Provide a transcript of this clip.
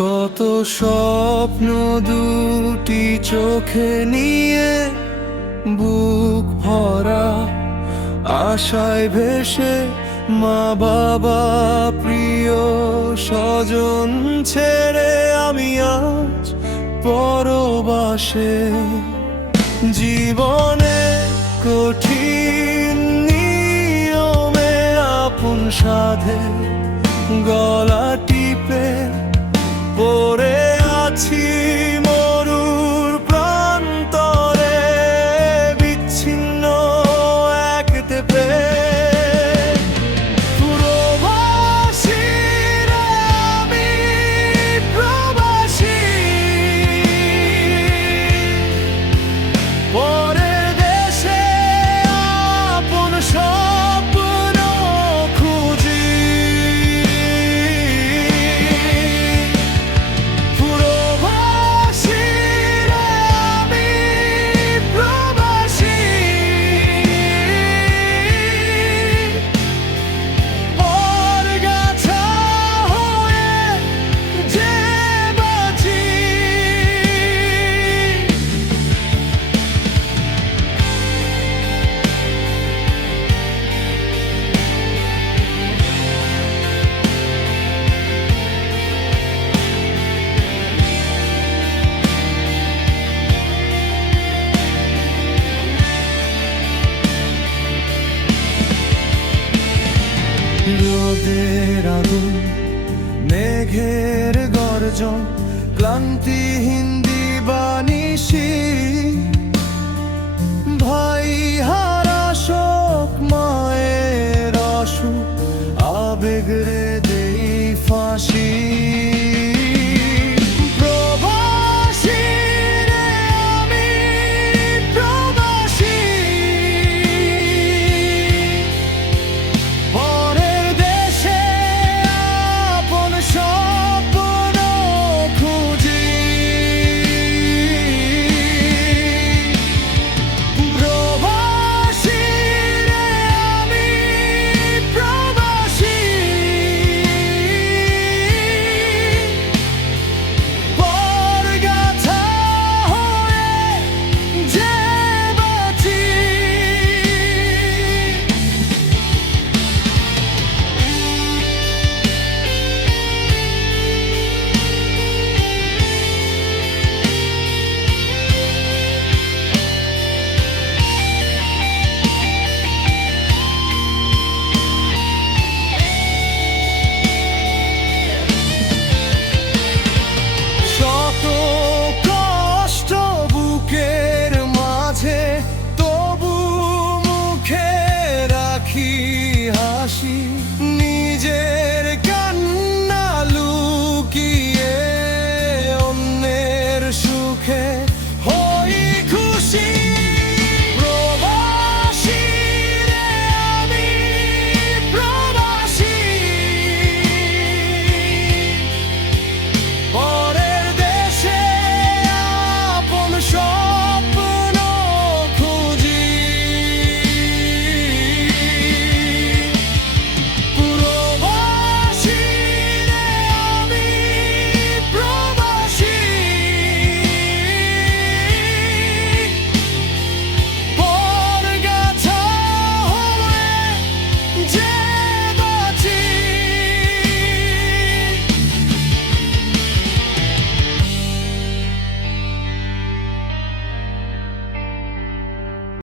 কত স্বপ্ন দুটি চোখে নিয়ে বুক ভরা আশায় ভেসে, মা বাবা প্রিয় স্বজন ছেড়ে আমি আজ পরবাসে। জীবনে কঠিন নিয়মে আপন সাধে গলা টিপে পড়ে আছি মরুর প্রান্তরে, বিচ্ছিন্ন এক দেবে। প্রবাসী রে আমি প্রবাসী, পরের দেশে আপন স্বপ্ন খুঁজি। প্রবাসী রে আমি প্রবাসী, পরগাছা হয়ে যে বাঁচি। রোদের আগুন, মেঘের গর্জন, ক্লান্তিহীন দিবানিশি, ভাই